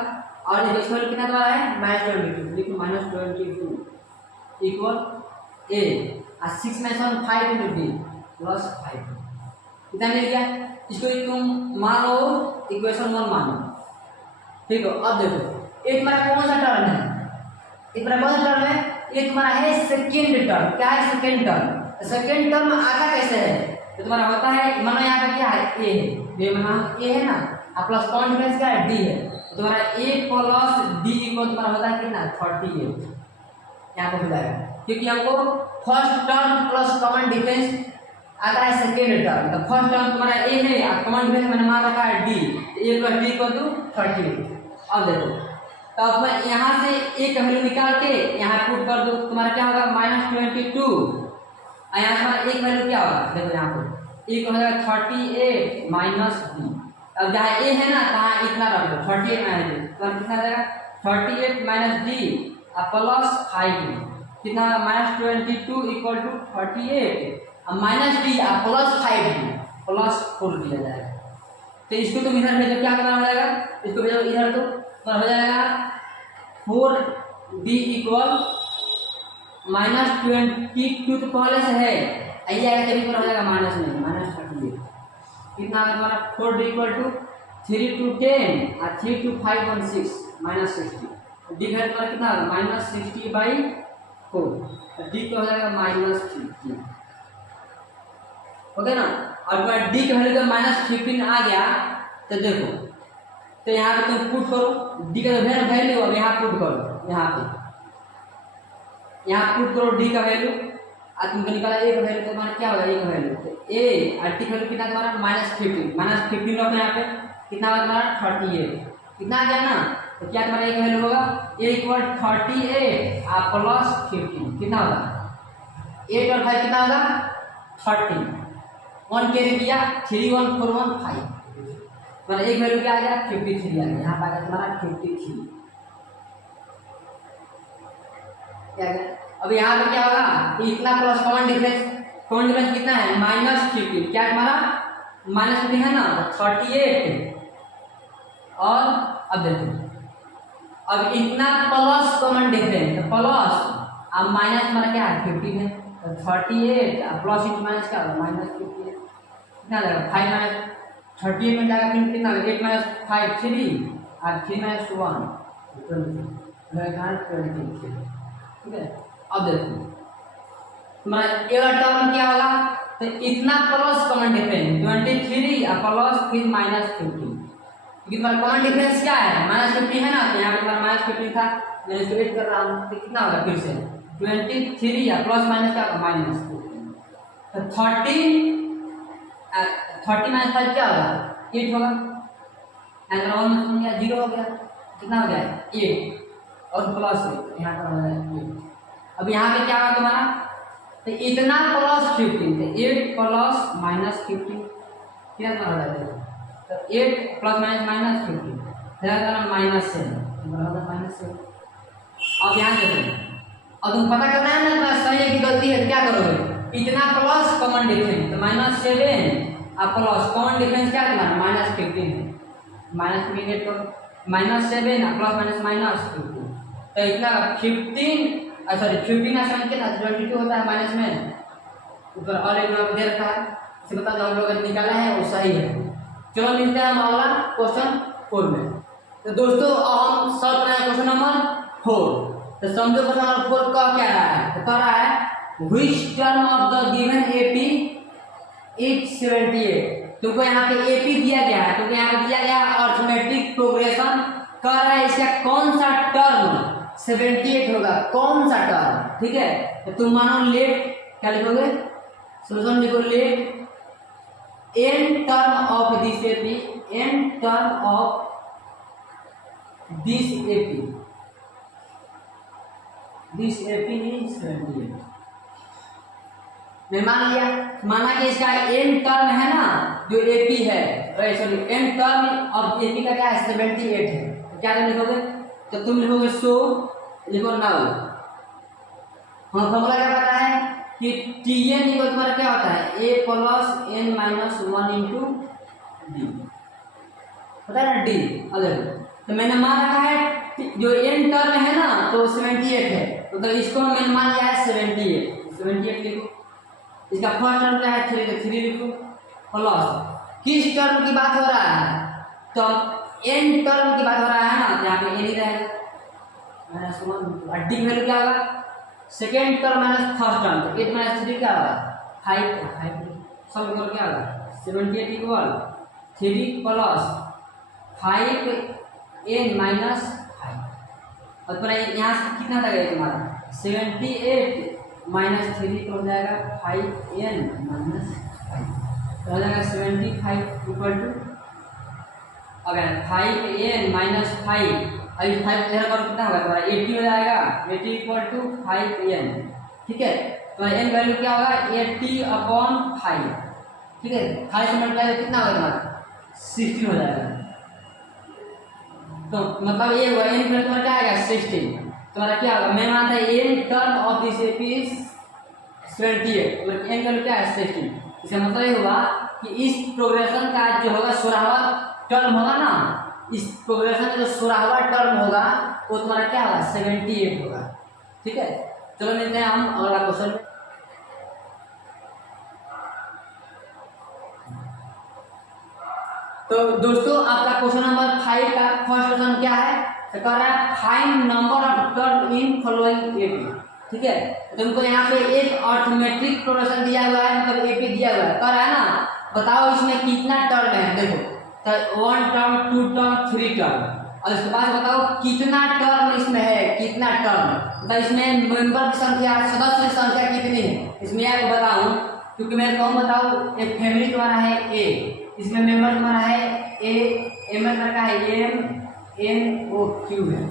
और इस वैल्यू कितना तुम्हारा है -22 लिखो -22 इक्वल a और 6 - 1 5 इंटू डी +5 कितना मिल गया। इसको तुम मान लो इक्वेशन 1 मानो, ठीक है। अब देखो ये तुम्हारा कौन सा टर्म है, ये तुम्हारा कौन सा टर्म है, ये तुम्हारा है सेकेंड टर्म। क्या है सेकेंड टर्म, सेकेंड टर्म आता कैसे है, तो तुम्हारा होता है मानो यहाँ पे क्या है a है, ये मानो a है ना और प्लस कॉमन डिफरेंस क्या है d है, तो तुम्हारा a + d इक्वल तुम्हारा होता है कितना 38 यहाँ पे हो जाएगा, क्योंकि हमको first term plus common difference आता है सेकेंड टर्म। तो फर्स्ट टर्म तुम्हारा a है और कॉमन डिफरेंस मैंने मान रखा है d, a + d equal to 38। अब देखो तो अब मैं यहाँ से एक वैल्यू निकाल के यहाँ पुट कर दो, तुम्हारा क्या होगा -22 और यहाँ तुम्हारा एक वैल्यू क्या होगा, देखो यहाँ पर एक हो जाएगा 38 - d। अब जहाँ a है ना तहाँ इतना रख दो 38 - d, तो कितना जाएगा 38 - d और +5 कितना -22 इक्वल टू 38 और -d और +5 +4 दिया जाएगा। तो इसको तुम इधर भेजो, क्या करना हो जाएगा, इसको भेजो इधर तो हो जाएगा 4d इक्वल -22 तो पहले से है आइए आगे तभी पर हो जाएगा माइनस में -38 कितना है तुम्हारा 4d इक्वल टू 3 to 10 और 3 to 5 1 6 -60 डी का तुम्हारा कितना होगा -60/4 डी तो हो जाएगा -15 ओके ना। और तुम्हारा डी का वैल्यू जब -15 आ गया तो देखो तो यहाँ पे तुम पुट करो डी का वैल्यू, अब यहाँ पुट करो, यहाँ पुट करो डी का वैल्यू और तुमको निकाला ए का वैल्यू, तो तुम्हारा क्या होगा ए का वैल्यू, तो ए और टी का वैल्यू कितना तुम्हारा -15 रखो यहाँ पे कितना होगा तुम्हारा 38 कितना आ गया ना, तो क्या तुम्हारा ए का वैल्यू होगा ए इक्वल 38 और +15 कितना होगा 8 और 5 कितना होगा 30 1 कैरी किया 3 1 4 1 5 मतलब एक वैल्यू क्या आ गया 53 आ गया, यहाँ पर आ गया तुम्हारा 53 क्या गया। अब यहाँ पे क्या होगा इतना प्लस कॉमन डिफरेंस कितना है -15 क्या तुम्हारा -15 है ना 38 और अब देखो अब इतना प्लस कॉमन डिफरेंस तो प्लस अब माइनस तुम्हारा क्या है 50 है तो 38 और प्लस इंटू माइनस क्या होगा -50 कितना जाएगा 5 - 38 में जाएगा फिर कितना 8 - 5 3 और 3 - 1 23 ठीक है। अब देखो तुम्हारा अगला टर्म क्या होगा तो इतना प्लस कॉमन डिफरेंस 23 और प्लस फिर -50 क्योंकि तुम्हारा कॉमन डिफरेंस क्या है -50 है ना, तो यहाँ पे तुम्हारा -50 था मैं इसको ऐड कर रहा हूँ तो कितना होगा फिर से 23 या प्लस माइनस क्या होगा -50 तो 30 - 5 क्या होगा 8 होगा, 0 हो गया कितना हो गया 8 और प्लस यहाँ पर हो जाएगा। अब यहाँ पे क्या होगा तुम्हारा, तो इतना प्लस 15, तो 8 प्लस माइनस 15 क्या हो जाएगा, तो 8 plus minus minus 15 minus 7 minus 7। अब यहाँ देखो, अब तुम पता करना है ना सही है कि गलती है, क्या करोगे, इतना प्लस कॉमन डिफरेंस, तो माइनस 7 और प्लस कॉमन डिफरेंस क्या तुम्हारा माइनस 15 है, माइनस 15 तो माइनस 7 प्लस माइनस माइनस 15, तो इतना 15 सॉरी 15 और 7 कितना 22 होता है माइनस में, ऊपर और एक नंबर दे रखा है, इसे बता दो हम लोग निकाला है वो सही है। चलो मिलते हैं हम अगला क्वेश्चन 4 में। तो दोस्तों हम सॉल्व करें क्वेश्चन नंबर 4। तो समझो क्वेश्चन नंबर 4 का क्या रहा है, तो कह रहा है which term of the given AP is 78। तुमको यहाँ पे AP दिया गया है, तुमको यहाँ पे दिया गया है अर्थमेटिक प्रोग्रेशन, कह रहा है इसका कौन सा टर्म 78 होगा, कौन सा टर्म, ठीक है। तो तुम मानो लेट क्या लिखोगे, सोल्यूशन लिखो let n term of this AP, n term of this AP is 78। मैं मान लिया, माना कि इसका n टर्म है ना जो AP है, sorry n term of AP का क्या है 78 है, तो क्या लिखोगे, तो तुम लिखोगे सो लिखो नाउ, हाँ फॉर्मूला क्या पता है कि Tn इक्वल तुम्हारा क्या होता है a plus n minus 1 into D, पता है ना d। अगर तो मैंने मान रखा है जो n टर्म है ना तो 78 है, तो इसको मैंने मान लिया है 78 लिखो। इसका फर्स्ट टर्म क्या है 3, तो 3 लिखो प्लस किस टर्म की बात हो रहा है, तो n टर्म की बात हो रहा है ना, तो यहाँ पे n ही रहेगा माइनस 1 और डी वैल्यू क्या होगा second term minus first term, तो 8 माइनस 3 क्या होगा 5 सब इक्वल क्या होगा 78 इक्वल 3 प्लस 5n माइनस 5 और तुम्हारा यहाँ से कितना लगेगा तुम्हारा 78 माइनस 3 हो जाएगा 5n माइनस 5, हो जाएगा 75 इक्वल टू अगर 5n माइनस 5 अभी 5 इधर पर कितना होगा तुम्हारा 80 हो जाएगा, 80 इक्वल टू 5n, ठीक है। तो n वैल्यू क्या होगा 80/5, ठीक है। 5 से मल्टीप्लाई कितना होगा तुम्हारा 16 हो जाएगा, तो मतलब ये हुआ n वैल्यू तुम्हारा क्या आएगा 16, तुम्हारा क्या होगा मैं मानता है n term of this AP is 78, मतलब n वैल्यू क्या है 16। इसका मतलब ये हुआ कि इस प्रोग्रेशन का जो होगा 16वां टर्म होगा ना, इस प्रोग्रेशन का जो 16वां टर्म होगा वो तुम्हारा क्या होगा 78 होगा, ठीक है। चलो मिलते हैं हम अगला क्वेश्चन में। तो दोस्तों आपका क्वेश्चन नंबर 5 का फर्स्ट क्वेश्चन क्या है, तो कह रहा है find number of term in following AP, ठीक है। तुमको यहाँ पे एक अर्थमेटिक प्रोग्रेशन दिया हुआ है, मतलब AP दिया हुआ है, कह रहा है ना बताओ इसमें कितना टर्म है, देखो तो 1 टर्म 2 टर्म 3 टर्म, और इसके बाद बताओ कितना टर्म इसमें है, कितना टर्म, मतलब इसमें मेंबर की संख्या सदस्य की संख्या कितनी है, इसमें आपको बताऊं क्योंकि मैं कौन बताऊं एक फैमिली तुम्हारा है A, इसमें मेंबर तुम्हारा है A, एम का है MNOQ है,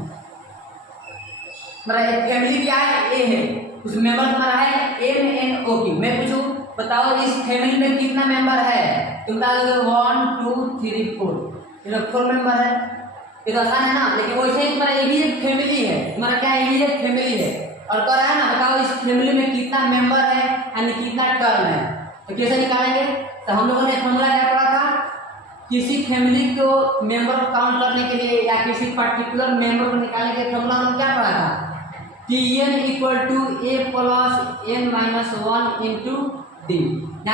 मतलब एक फैमिली क्या है A है, उस मेंबर तुम्हारा है MNOQ। मैं पूछूं बताओ इस फैमिली में कितना मेंबर है, तुम बता दोगे 1 2 3 4, ये 4 मेंबर है, ये तो आसान है ना। लेकिन वैसे ही तुम्हारा ये भी एक फैमिली है, तुम्हारा क्या है ये एक फैमिली है, और कह रहा है ना बताओ इस फैमिली में कितना मेंबर है यानी कितना टर्म है, तो कैसे निकालेंगे, तो हम लोगों ने फॉर्मूला क्या पढ़ा था, किसी फैमिली को मेंबर को काउंट करने के लिए या किसी पर्टिकुलर मेंबर को निकालने के लिए फॉर्मूला हम क्या पढ़ा था Tn equal to a plus n minus 1 into d. n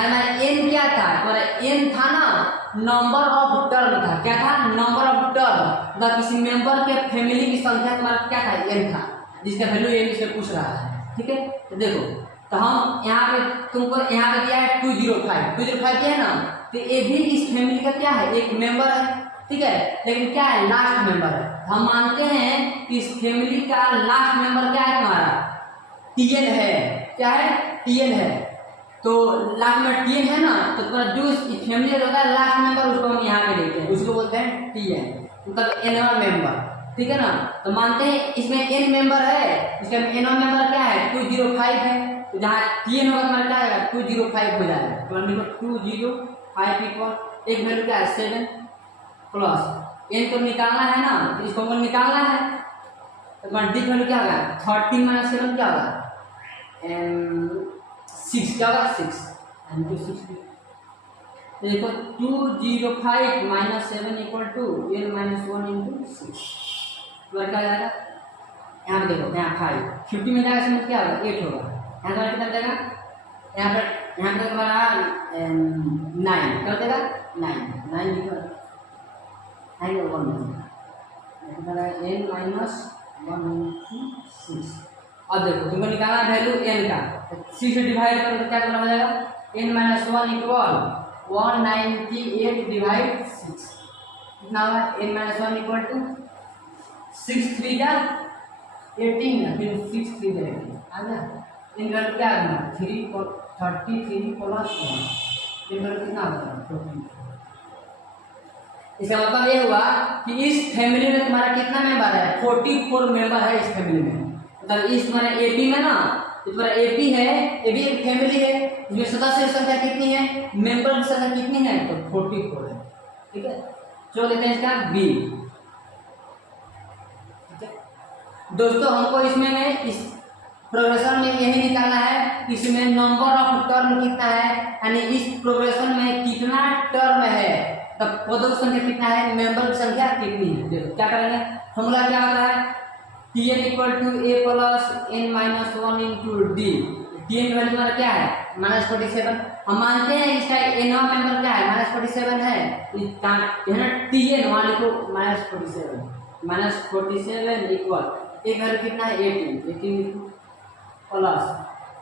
क्या था तुम्हारा n था ना नंबर ऑफ टर्म था, क्या था नंबर ऑफ टर्म, मतलब किसी मेंबर के फैमिली की संख्या तुम्हारा क्या था n था, जिसका वैल्यू n से पूछ रहा है, ठीक है। तो देखो तो हम यहाँ पे तुमको यहाँ पे दिया है 205 दिया है ना, तो ये भी इस फैमिली का क्या है एक मेंबर है, ठीक है, लेकिन क्या है लास्ट मेंबर है। हम मानते हैं कि इस फैमिली का लास्ट मेंबर क्या है तुम्हारा Tn है, क्या है Tn है, तो लास्ट में Tn है ना, तो तुम्हारा जो इस फैमिली का होता है लास्ट मेंबर उसको हम यहाँ पे लेते हैं, उसको बोलते हैं Tn, मतलब nवां मेंबर, ठीक है ना। तो मानते हैं इसमें n मेंबर है, इसका n मेंबर क्या है 205 है, तो जहाँ tn होगा तुम्हारा क्या आएगा 205 हो जाएगा। तो लिखो 205 इक्वल एक वैल्यू क्या है 7 प्लस n तो निकालना है ना, तो इसको हमको निकालना है, तो तुम्हारा डी वैल्यू क्या होगा 13 माइनस 7 क्या होगा 6 क्या होगा 6 एंड 6 देखो 205 minus 7 equal to n minus 1 into 6 क्या जाएगा। यहाँ पे देखो यहाँ 5 50 में जाएगा इसमें क्या होगा 8 होगा, यहाँ तुम्हारा कितना जाएगा यहाँ पे तुम्हारा 9 कर देगा 9 लिखो 9 और 1 तुम्हारा n माइनस 1 इंटू 6। अब देखो तुमको निकालना वैल्यू n का, 6 से डिवाइड करो तो क्या करना हो जाएगा n माइनस 1 इक्वल 198 डिवाइड 6 कितना होगा n माइनस 1 इक्वल टू 6 3 जा 18 फिर 6 3 जा 18 आ गया। इन वैल्यू क्या आना 33 प्लस 1 इन वैल्यू कितना होगा 14। इसका मतलब ये हुआ कि इस फैमिली में तुम्हारा कितना मेंबर है 44 मेंबर है इस फैमिली में। मतलब इस तुम्हारे एपी में ना, तो तुम्हारा एपी है, एपी एक फैमिली है जिसमें सदस्य संख्या कितनी है मेंबर की संख्या कितनी है तो 44 है। ठीक है, चलो लेते हैं इसका बी। दोस्तों हमको इसमें इस प्रोग्रेशन में यही निकालना है कि इसमें नंबर ऑफ टर्म कितना है, यानी इस प्रोग्रेशन में कितना टर्म है, तब पदों की संख्या कितना है मेंबर की संख्या कितनी है। देखो क्या करेंगे, फॉर्मूला क्या होता है Tn equal to a plus n minus 1 into d. Tn value हमारा क्या है -47। हम मानते हैं इसका nवा मेंबर क्या है -47 है, इसका Tn वहाँ लिखो -47 इक्वल एक वैल्यू कितना है 18 प्लस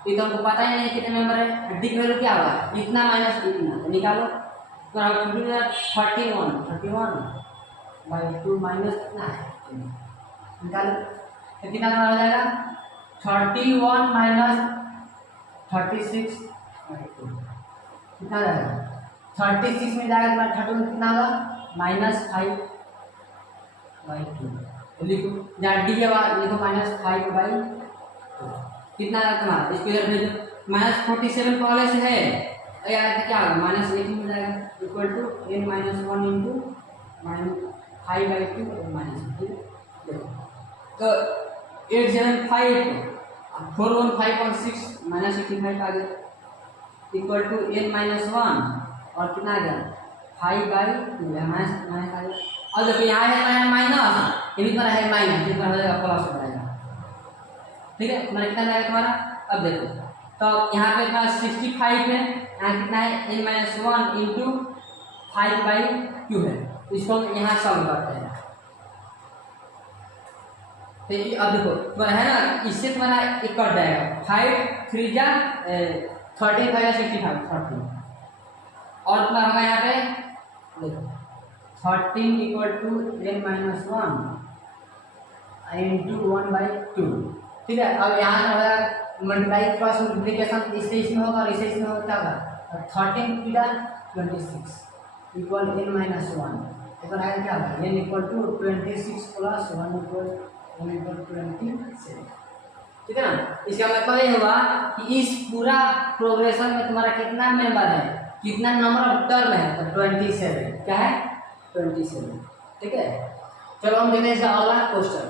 ये तो हमको पता ही नहीं कितने मेंबर है, डी की वैल्यू क्या होगा इतना माइनस इतना, तो निकालो तो 31 बाई 2 माइनस कितना है निकालो तो कितना हो जाएगा 31 माइनस 36 कितना जाएगा 36 में जाएगा तुम्हारा 31 कितना होगा -5 बाई 2 लिखो जहाँ डी के बाद लिखो -5 बाई 2 कितना आएगा तुम्हारा इसको इधर भेजो -47 पहले से है यार क्या होगा -18 में जाएगा equal to n minus 1 into -5 by 2 -2 तो 875 415.6 -85 आ गया इक्वल टू n माइनस 1 और कितना आ गया 5 बाई 2 माइनस आ गया। और देखो यहाँ है माइनस ये पर है माइनस कितना हो जाएगा प्लस हो जाएगा। ठीक है तुम्हारा कितना जाएगा तुम्हारा, अब देखो तो यहाँ पे तुम्हारा 65 है, यहाँ कितना है n माइनस 1 इंटू 5 बाई 2 है, इसको यहाँ सॉल्व करते हैं। तो अब देखो तुम्हारा है ना इससे तुम्हारा एक कट जाएगा 5 3 जा 30 5 65 30 और तुम्हारा होगा यहाँ पे देखो 13 equal to n minus 1 into 1 by 2। ठीक है, अब यहाँ का होगा मल्टीप्लाई क्रॉस मल्टीप्लिकेशन इससे इसमें होगा और इससे इसमें होगा क्या होगा 13 की 26 इक्वल n माइनस 1 इधर आएगा क्या होगा n equal to 26 plus 1 equal 27। ठीक है ना, इसका मतलब ये हुआ कि इस पूरा प्रोग्रेशन में तुम्हारा कितना मेंबर है कितना नंबर ऑफ टर्म है तो 27 क्या है 27। ठीक है, चलो हम देखते हैं इसका अगला क्वेश्चन।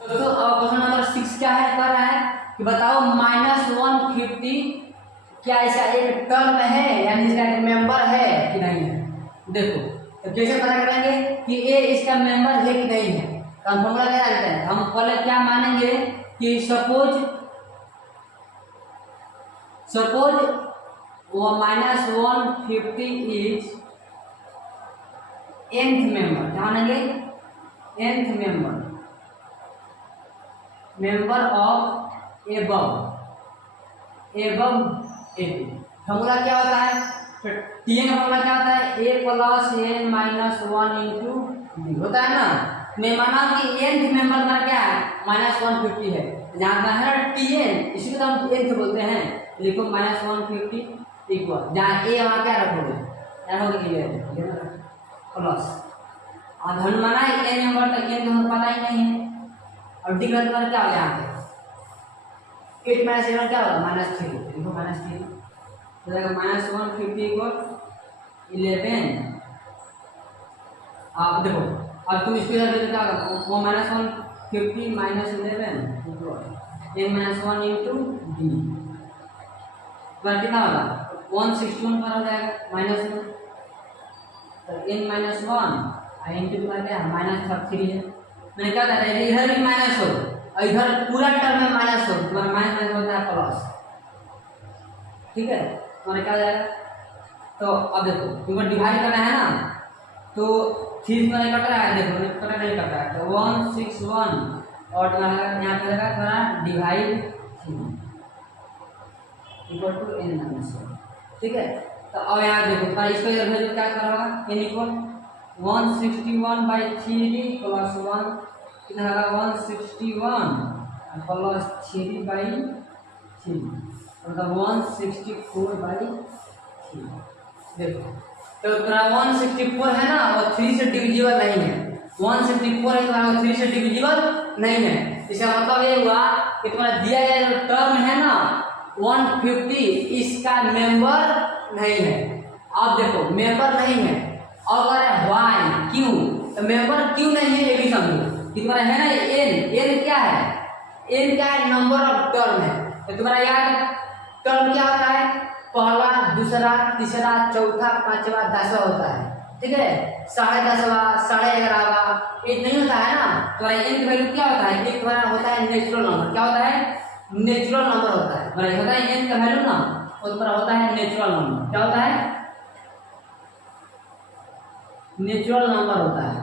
दोस्तों अब क्वेश्चन नंबर 6 क्या है कर रहा है कि बताओ -150 क्या इसका एक टर्म है यानी इसका एक मेंबर है कि नहीं है। देखो तो कैसे पता करेंगे कि ये इसका मेंबर है कि नहीं है, तो हम फॉर्मूला क्या जानते हैं, हम पहले क्या मानेंगे कि सपोज वो -150 इज nth मेंबर, क्या मानेंगे nth member of above AB। Formula क्या होता है तो Tn का फॉर्मूला क्या होता है a plus n minus 1 into D होता है ना। मैं माना कि nth मेंबर का क्या है -150 है, जहाँ का है ना Tn इसी को हम nth बोलते हैं, लिखो -150 इक्वल जहाँ a वहाँ क्या रखोगे यहाँ होगा प्लस और धन माना है n नंबर तक, n तो हमें पता ही नहीं है। और डी का तुम्हारा क्या हो गया यहाँ पे 8 माइनस 7 क्या होगा -3, देखो -3 तो जाएगा -150 इक्वल 11। अब देखो अब तुम इसको इधर क्या होगा वो -150 -11 n - 1 इंटू डी पर कितना होगा 161 पर हो जाएगा -1 तो n - 1 इंटू तुम्हारा क्या -3 है। मैंने क्या कहा था इधर भी माइनस हो और इधर पूरा टर्म में माइनस हो, तुम्हारा माइनस होता है प्लस, ठीक है। तुम्हारा क्या जाएगा तो अब देखो तुमको डिवाइड करना है ना तो 3 तुम्हारा कट रहा है, देखो कट नहीं कट रहा है तो 161 और तुम्हारा यहाँ पे लगा तुम्हारा डिवाइड 3 इक्वल टू n - 1, ठीक है। तो अब यहाँ देखो तुम्हारा इसको इधर भेजो क्या करोगा n इक्वल 161/3 प्लस 1 कितना होगा 161 प्लस 3/3 मतलब 164/3। देखो तो तुम्हारा 164 है ना और 3 से डिविजिबल नहीं है, 164 है तुम्हारा 3 से डिविजिबल नहीं है। इसका मतलब ये हुआ कि तुम्हारा दिया गया जो टर्म है ना 150 इसका मेंबर नहीं है। अब देखो मेंबर नहीं है और कह रहे वाई क्यों, तो मेंबर क्यों नहीं है ये भी समझो कि तुम्हारा है ना n क्या है, n क्या है नंबर ऑफ टर्म है। तो तुम्हारा याद टर्म क्या होता है पहला दूसरा तीसरा चौथा पांचवा 10वां होता है, ठीक है। 10.5वां 11.5वां ये नहीं होता है ना। तुम्हारा n की वैल्यू क्या होता है, एक तुम्हारा होता है नेचुरल नंबर, क्या होता है नेचुरल नंबर होता है। तुम्हारा होता है n का वैल्यू ना वो तुम्हारा होता है नेचुरल नंबर, क्या होता है नेचुरल नंबर होता है।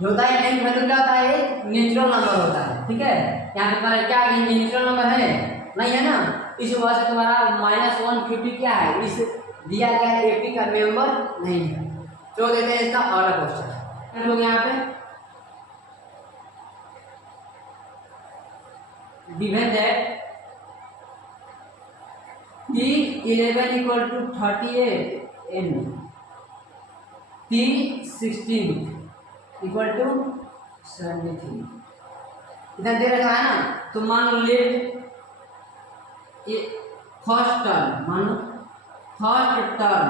जो होता है n वैल्यू क्या होता है नेचुरल नंबर होता है, ठीक है। यहाँ पे तुम्हारा क्या नेचुरल नंबर है नहीं है ना, इस वजह से तुम्हारा -150 क्या है इस दिया गया 80 का मेंबर नहीं है। तो देते हैं इसका अगला क्वेश्चन लोग यहाँ पे given that T11 equal to 38 n T16 equal to 73 इधर दे रखा है ना। तो मान लो लेट ये फर्स्ट टर्म मानो first term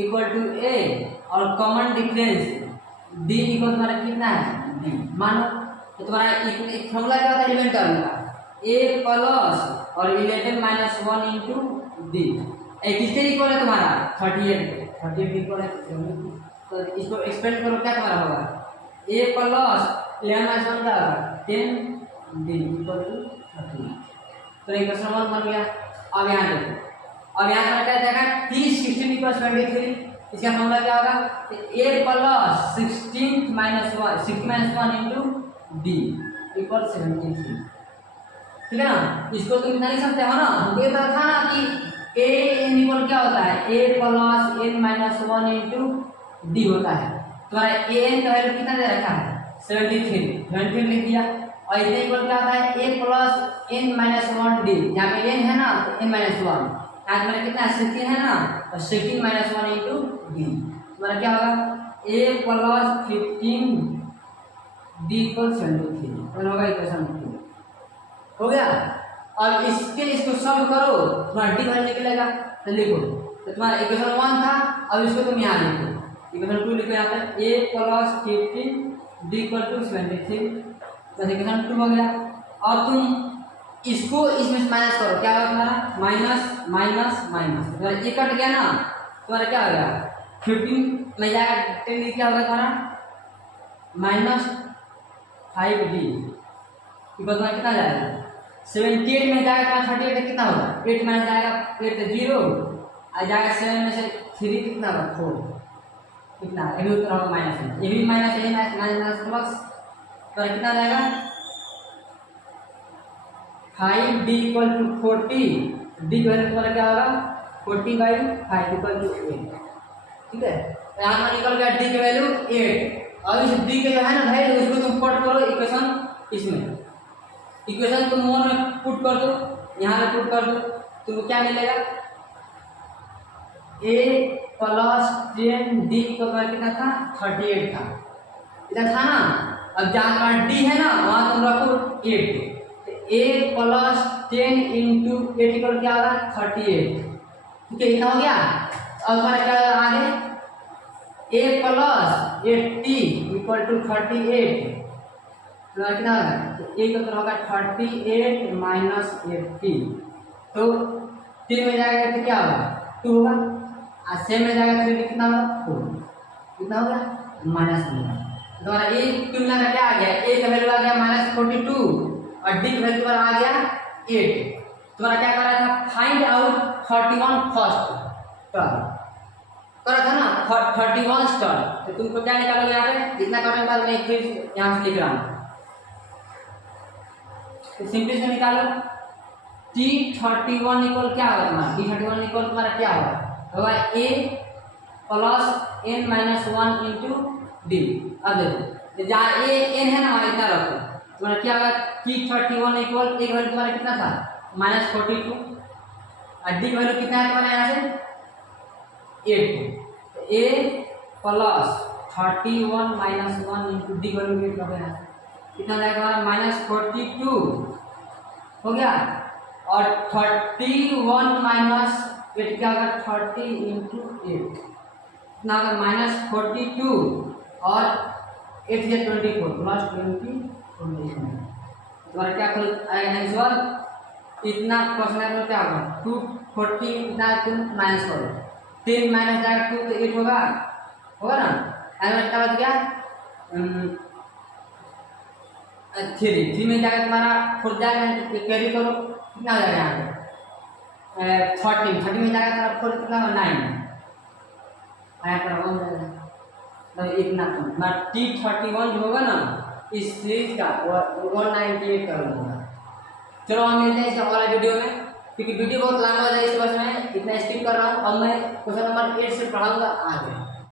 equal to a और कॉमन डिफरेंस d इक्वल तुम्हारा कितना है d मानो तो तुम्हारा एक फॉर्मूला क्या होता है इवेंट टर्म का a प्लस और 11 - 1 इंटू d किसके इक्वल है तुम्हारा 38 इक्वल है। तो इसको एक्सपेंड करो क्या तुम्हारा होगा a प्लस 11 - 1 क्या होगा 10 d इक्वल टू 30। तो एक क्वेश्चन नंबर बन गया। अब यहाँ देखो अब यहाँ पर क्या जाएगा T16 इक्वल 23 इसका फॉर्मूला क्या होगा a plus 16 - 1 into d equal 73, ठीक है ना। इसको तुम कितना लिख सकते हो ना, हमको ये पता था ना कि a n इक्वल क्या होता है a plus n - 1 into d होता है। तुम्हारा a n का वैल्यू कितना दे रखा है 73 लिख दिया और इतने इक्वल क्या होता है a प्लस n - 1 d यहाँ पे n है ना तो n - 1 यहाँ मेरा कितना 16 है ना और 16 - 1 इंटू d तुम्हारा क्या होगा a प्लस 15 d इक्वल 73 होगा इक्वेशन हो गया। और इसको सॉल्व करो तुम्हारा d वैल्यू निकलेगा तो लिखो। तो तुम्हारा इक्वेशन 1 था अब इसको तुम यहाँ लिखो इक्वेशन 2 लिखो यहाँ पे a plus 15 d equal to 73 बस इक्वेशन 2 हो गया। और तुम इसको इसमें माइनस करो क्या होगा तुम्हारा माइनस माइनस माइनस तुम्हारा ये कट गया ना तुम्हारा क्या हो गया 15 में जाएगा 10 क्या होगा तुम्हारा -5d इक्वल तुम्हारा कितना जाएगा 78 में जाएगा 38 कितना होगा 8 माइनस जाएगा 8 0 आ जाएगा 7 में से 3 कितना होगा 4 कितना ये भी उत्तर होगा माइनस में ये भी माइनस है माइनस प्लस तो कितना जाएगा 5d इक्वल टू 40 d का वैल्यू तुम्हारा क्या होगा 40/5 इक्वल टू 8, ठीक है। तो यहाँ पर निकल गया d की वैल्यू 8 और इस d के जो है ना वैल्यू उसको तुम पुट करो इक्वेशन इसमें इक्वेशन तुम मोर में पुट कर दो यहाँ पे पुट कर दो तुमको क्या मिलेगा a प्लस 10d का तुम्हारा कितना था 38 था, इतना था ना। अब जहाँ तुम्हारा d है ना वहाँ तुम रखो 8, तो 8 प्लस 10 इंटू 8 इक्वल क्या होगा 38, ठीक है इतना हो गया। अब तुम्हारा क्या आगे a प्लस 80 इक्वल टू 38, तो कितना होगा, तो a का तो होगा 38 माइनस 80, तो 3 में जाएगा तो क्या होगा 2 होगा, और 6 में जाएगा तो कितना होगा 4, कितना होगा माइनस होगा। तुम्हारा a तुलना का क्या आ गया, a का वैल्यू आ गया -42 और d का वैल्यू आ गया 8। तुम्हारा क्या कर रहा था फाइंड आउट 31 फर्स्ट टर्म करा था ना 31 स्टार, तो तुमको क्या निकालोगे यहाँ पे, जितना करने के बाद मैं फिर यहाँ से लिख रहा हूँ, तो सिंपली से निकालो T31 इक्वल क्या होगा तुम्हारा, T31 इक्वल तुम्हारा क्या होगा a plus n minus 1 into D. अब देखो जहाँ a n है ना वहाँ इतना रखो, तुम्हारा क्या होगा T31 इक्वल एक वैल्यू तुम्हारा कितना था -42 और डी वैल्यू कितना है तुम्हारा यहाँ से 8, a plus 31 minus 1 into D value कितना है, कितना जाएगा हमारा -42 हो गया, और 31 माइनस 8 क्या होगा 30 इंटू 8 कितना होगा -42 और 8 से 24 प्लस 20 तुम्हारा क्या आएगा आंसर, इतना क्वेश्चन में क्या होगा 240 इतना तुम माइनस करो, 3 माइनस जाएगा 2 तो 8 होगा ना, एम क्या बच गया 3 में जाएगा तुम्हारा 4 जाएगा कैरी करो कितना हो जाएगा यहाँ पे 30 में जाएगा तुम्हारा 4 कितना 9 आया पर 1 जाएगा, तो इतना तुम्हारा T31 जो होगा ना इस सीरीज का 198 का होगा। चलो हम मिलते हैं इस वाला वीडियो में, क्योंकि वीडियो बहुत लंबा हो जाए इस वर्ष में इतना स्किप कर रहा हूँ। अब मैं क्वेश्चन नंबर 8 से पढ़ाऊंगा आगे।